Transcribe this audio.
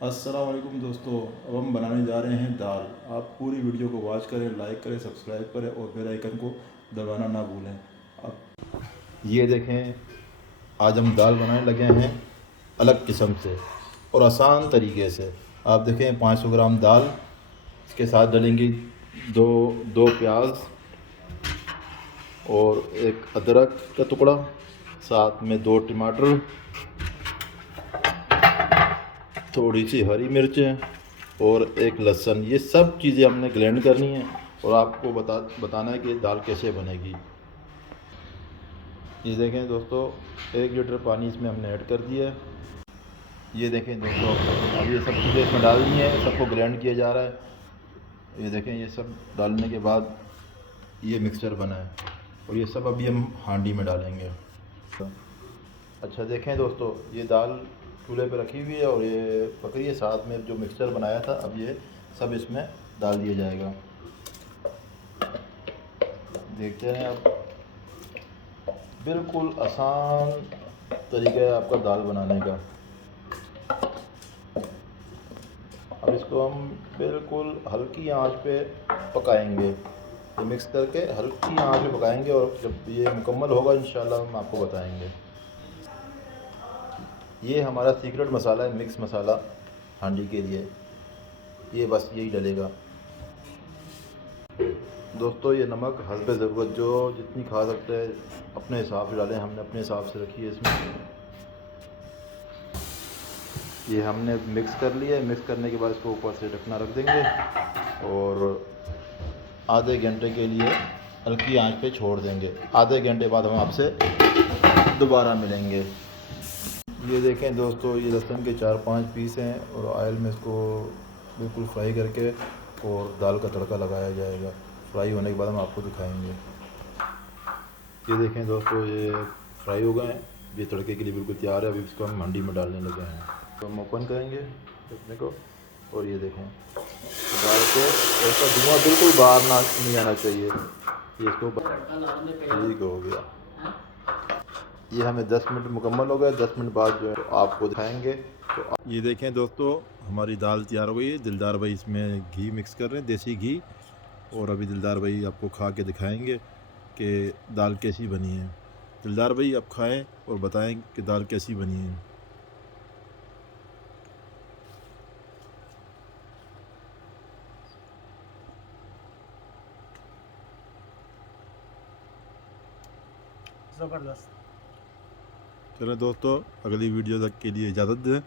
अस्सलाम वालेकुम दोस्तों। अब हम बनाने जा रहे हैं दाल। आप पूरी वीडियो को वॉच करें, लाइक करें, सब्सक्राइब करें और बेल आइकन को दबाना ना भूलें। अब ये देखें, आज हम दाल बनाने लगे हैं अलग किस्म से और आसान तरीके से। आप देखें 500 ग्राम दाल, इसके साथ डलेंगी दो दो प्याज और एक अदरक का टुकड़ा, साथ में 2 टमाटर, थोड़ी सी हरी मिर्चें और एक लहसुन। ये सब चीज़ें हमने ग्राइंड करनी है और आपको बताना है कि दाल कैसे बनेगी। ये देखें दोस्तों, 1 लीटर पानी इसमें हमने ऐड कर दिया है। ये देखें दोस्तों, अब ये सब चीज़ें इसमें डालनी है, सबको ग्राइंड किया जा रहा है। ये देखें, ये सब डालने के बाद ये मिक्सचर बना है और ये सब अभी हम हांडी में डालेंगे। अच्छा देखें दोस्तों, ये दाल चूल्हे पे रखी हुई है और ये पक रही है। साथ में जो मिक्सचर बनाया था, अब ये सब इसमें डाल दिया जाएगा। देखते हैं आप, बिल्कुल आसान तरीका है आपका दाल बनाने का। अब इसको हम बिल्कुल हल्की आंच पे पकाएंगे, ये मिक्स करके हल्की आंच पे पकाएंगे और जब ये मुकम्मल होगा इंशाल्लाह हम आपको बताएंगे। ये हमारा सीक्रेट मसाला है, मिक्स मसाला हांडी के लिए। ये बस यही डलेगा दोस्तों। ये नमक हस्बे ज़रूरत, जो जितनी खा सकते हैं अपने हिसाब से डालें। हमने अपने हिसाब से रखी है इसमें। ये हमने मिक्स कर लिया है। मिक्स करने के बाद इसको ऊपर से ढकना रख देंगे और आधे घंटे के लिए हल्की आंच पे छोड़ देंगे। आधे घंटे बाद हम आपसे दोबारा मिलेंगे। ये देखें दोस्तों, ये लहसुन के 4-5 पीस हैं और ऑयल में इसको बिल्कुल फ्राई करके और दाल का तड़का लगाया जाएगा। फ्राई होने के बाद हम आपको दिखाएंगे। ये देखें दोस्तों, ये फ्राई हो गए हैं, ये तड़के के लिए बिल्कुल तैयार है। अभी इसको हम हांडी में डालने लगे हैं। तो हम ओपन करेंगे देखने को और ये देखें, डाल के ऐसा धुआं बिल्कुल बाहर ना नहीं आना चाहिए। ये इसको ठीक हो गया। ये हमें 10 मिनट मुकम्मल हो गए। 10 मिनट बाद जो है आपको दिखाएंगे। तो ये देखें दोस्तों, हमारी दाल तैयार हो गई है। दिलदार भाई इसमें घी मिक्स कर रहे हैं, देसी घी। और अभी दिलदार भाई आपको खा के दिखाएंगे कि दाल कैसी बनी है। दिलदार भाई आप खाएं और बताएं कि दाल कैसी बनी है। ज़बरदस्त। चलो दोस्तों, अगली वीडियो तक के लिए इजाज़त दें।